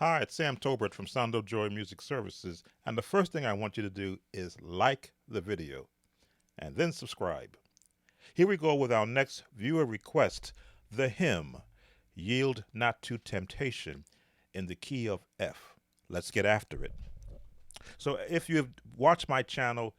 Hi, it's Sam Tobert from Sound of Joy Music Services, and the first thing I want you to do is like the video and then subscribe. Here we go with our next viewer request, the hymn, Yield Not to Temptation, in the key of F. Let's get after it. So, if you've watched my channel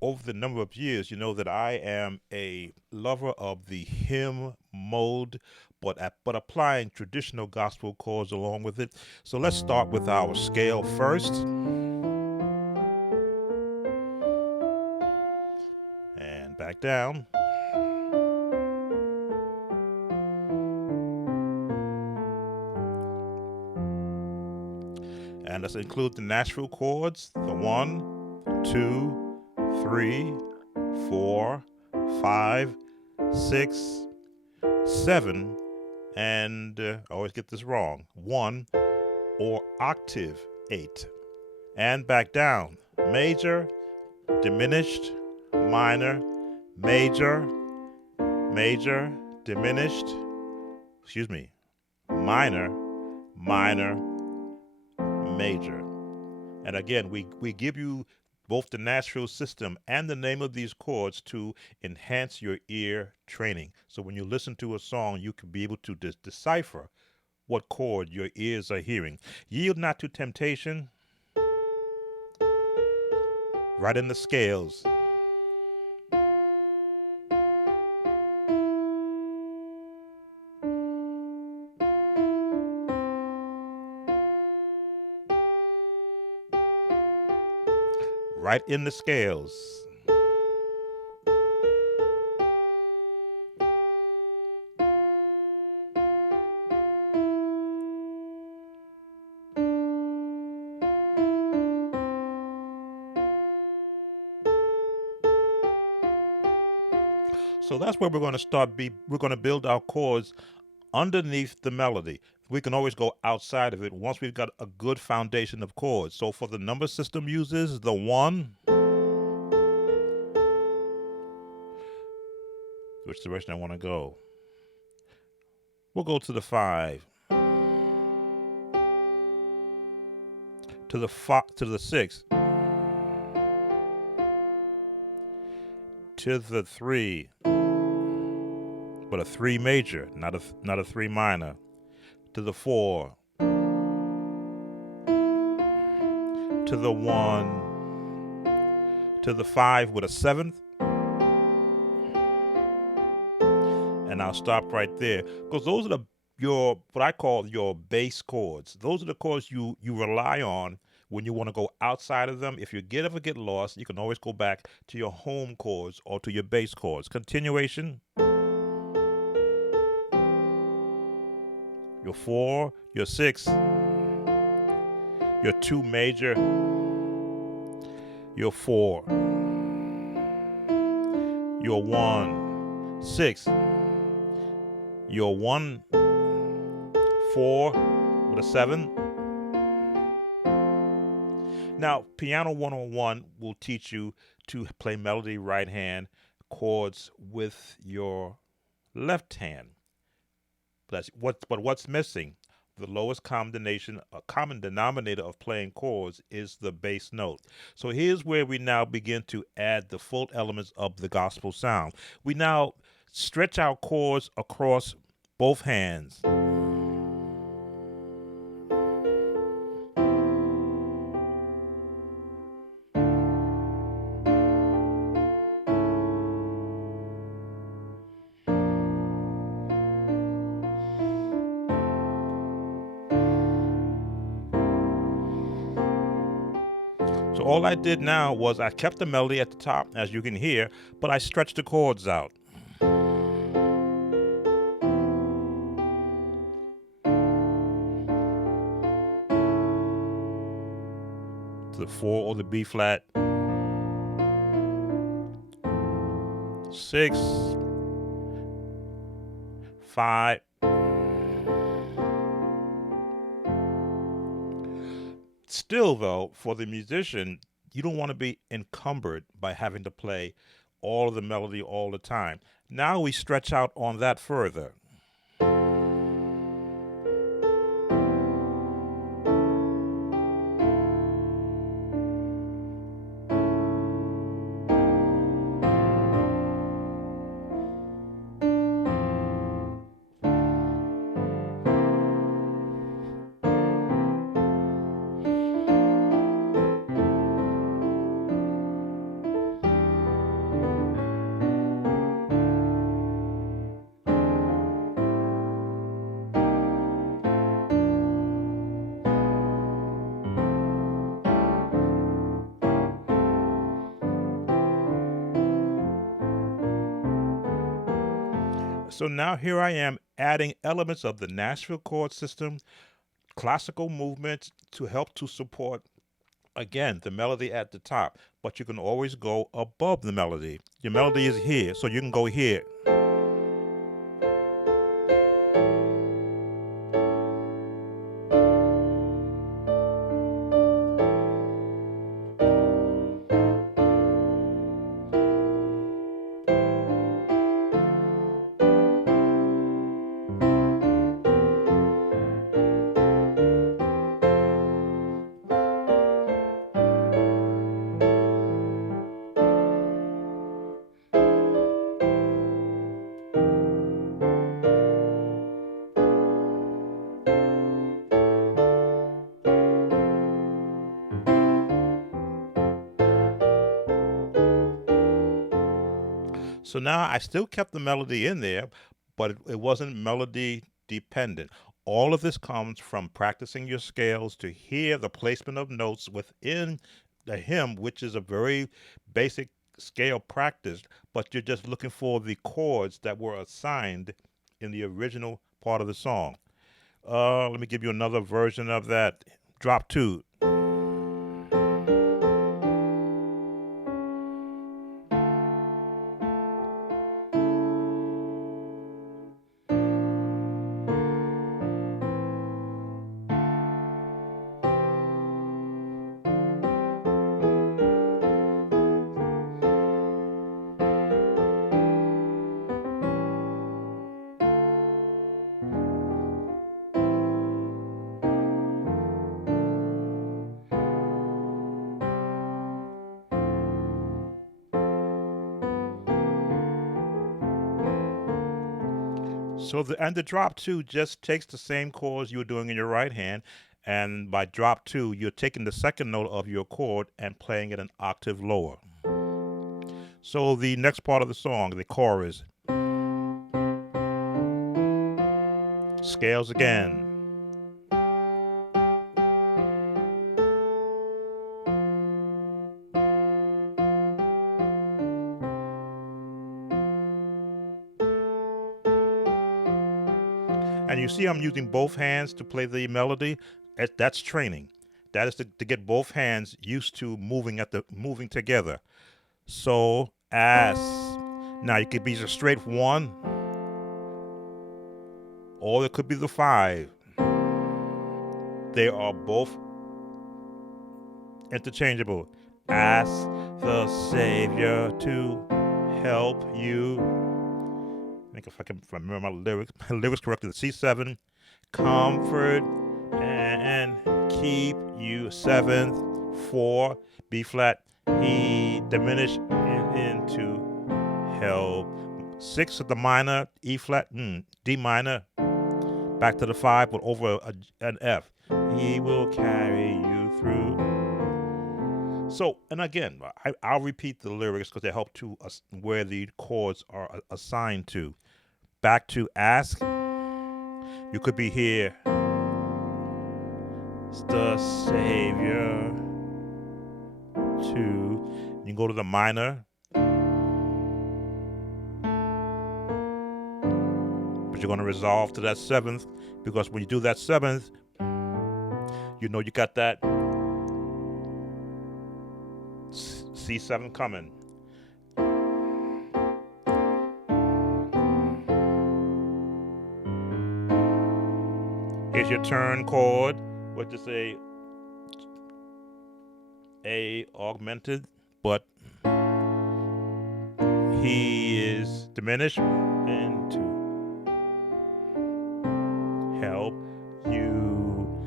over the number of years, you know that I am a lover of the hymn mode, but applying traditional gospel chords along with it. So let's start with our scale first, and back down. And let's include the natural chords, the 1, 2, 3, 4, 5, 6, 7, and I always get this wrong, 1 or octave 8. And back down, major, diminished, minor, major, major, diminished, minor, minor, major. And again, we give you both the natural system and the name of these chords to enhance your ear training. So when you listen to a song, you can be able to decipher what chord your ears are hearing. Yield not to temptation, right in the scales. Right in the scales. So that's where we're going to we're going to build our chords underneath the melody. We can always go outside of it once we've got a good foundation of chords. So for the number system users, the 1, which direction I want to go. We'll go to the 5, to the 6, to the 3, but a 3 major, not a 3 minor, to the 4, to the 1, to the 5 with a 7th, and I'll stop right there because those are your what I call your bass chords. Those are the chords you rely on when you want to go outside of them. If you ever get lost, you can always go back to your home chords or to your bass chords. Continuation. Your 4, your 6, your 2 major, your 4, your 1, 6, your 1, 4 with a 7. Now, Piano 101 will teach you to play melody right hand chords with your left hand. But what's missing? The lowest common denominator of playing chords is the bass note. So here's where we now begin to add the full elements of the gospel sound. We now stretch our chords across both hands. So all I did now was I kept the melody at the top, as you can hear, but I stretched the chords out. To the 4 or the B flat, 6, 5. Still, though, for the musician, you don't want to be encumbered by having to play all of the melody all the time. Now we stretch out on that further. So now here I am adding elements of the Nashville chord system, classical movements to help to support, again, the melody at the top. But you can always go above the melody. Your melody is here, so you can go here. So now I still kept the melody in there, but it wasn't melody dependent. All of this comes from practicing your scales to hear the placement of notes within the hymn, which is a very basic scale practice, but you're just looking for the chords that were assigned in the original part of the song. Let me give you another version of that. Drop two. So the drop two just takes the same chords you were doing in your right hand, and by drop two, you're taking the second note of your chord and playing it an octave lower. So the next part of the song, the chorus, scales again. And you see I'm using both hands to play the melody. That's training. That is to get both hands used to moving together. So as now you could be the straight one, or it could be the five. They are both interchangeable. Ask the Savior to help you. I think if I remember my lyrics correctly, the C7, comfort and keep you. Seventh, 4, B flat, he diminished into help. 6 of the minor, E flat, D minor, back to the 5, but over an F. He will carry you through. So, and again, I'll repeat the lyrics because they help to where the chords are assigned to. Back to ask. You could be here. It's the Savior. 2. You can go to the minor. But you're going to resolve to that 7th because when you do that 7th, you know you got that C7 coming. Here's your turn chord, which is a augmented, but he is diminished into help you.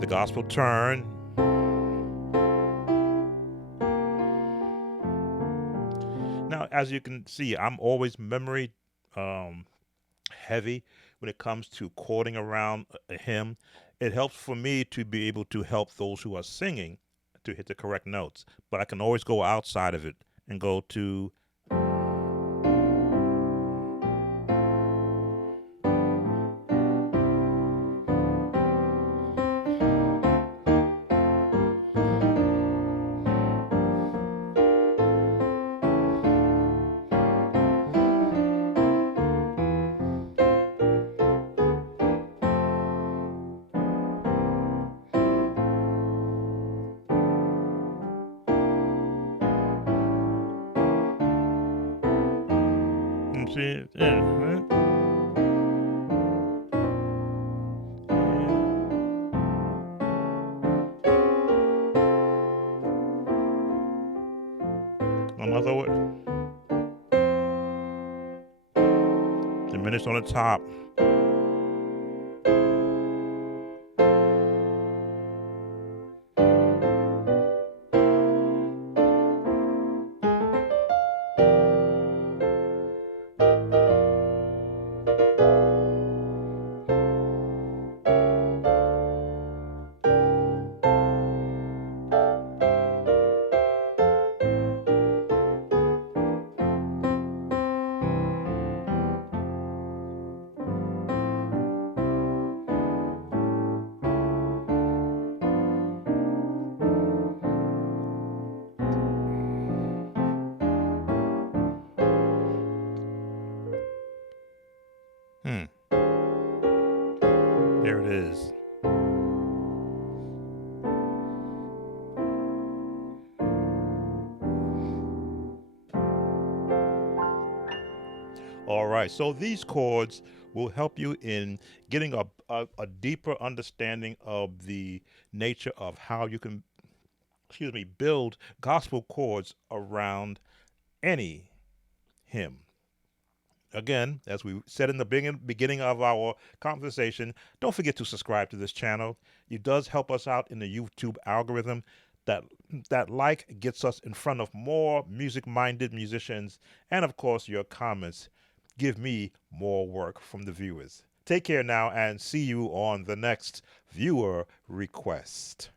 The gospel turn. Now, as you can see, I'm always memory heavy when it comes to chording around a hymn. It helps for me to be able to help those who are singing to hit the correct notes. But I can always go outside of it and go to See, yeah, right? Another diminished on the top. Hmm. There it is. All right. So these chords will help you in getting a deeper understanding of the nature of how you can, build gospel chords around any hymn. Again, as we said in the beginning of our conversation, don't forget to subscribe to this channel. It does help us out in the YouTube algorithm. That that like gets us in front of more music-minded musicians, and of course, your comments give me more work from the viewers. Take care now, and see you on the next viewer request.